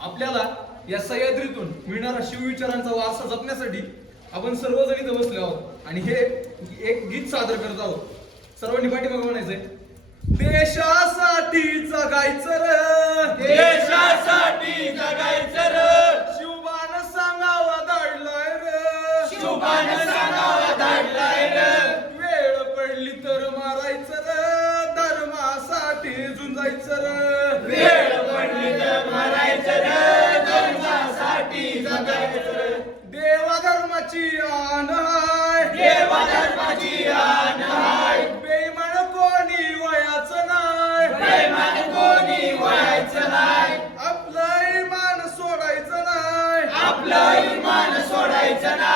आपल्याला या सह्याद्रीतून मिळणारा शिवविचारांचा वारसा जपण्यासाठी आपण सर्वजण इथं बसलो आहोत. आणि हे एक गीत सादर करत आहोत. सर्वांनी पाठीमागे म्हणायचंय. देशासाठी जगायचं र. देशासाठी जगायचं र. शिवबान सांगावा धाडलाय र. शिवबान सांगावा धाडलाय र. वेळ पडली तर मारायचं र. धर्मासाठी झुंजायचं र. बेमान कोणी वयाचं नाही बेमान कोणी वयाचं नाही आपलं इमान सोडायचं नाही. आपलं इमान सोडायचं नाही.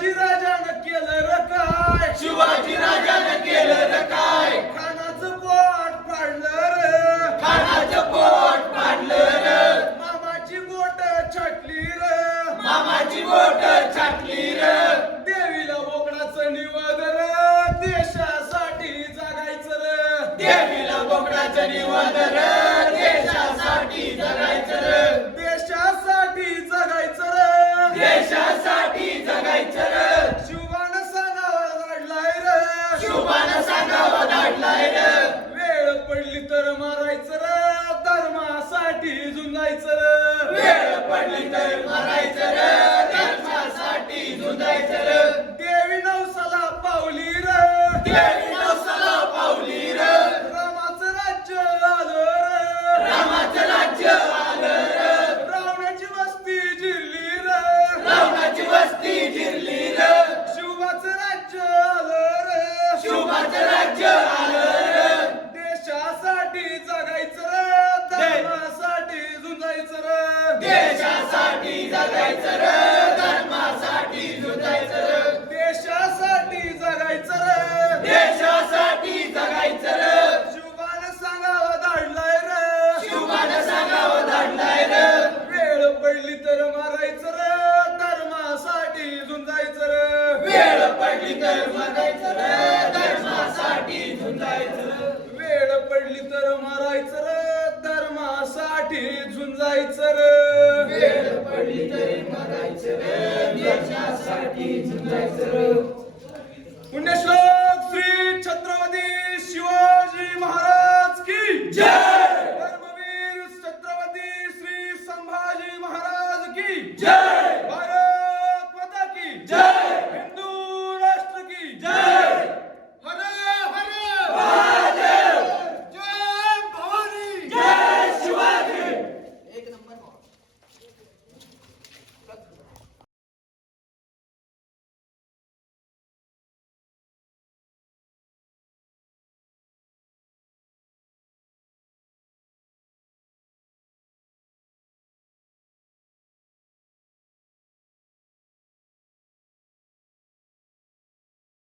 do that. जगायचं र. साठी झुंजायचं रे. वेळ पडली तरी मरायचं रे. देशासाठी झुंजायचं रे.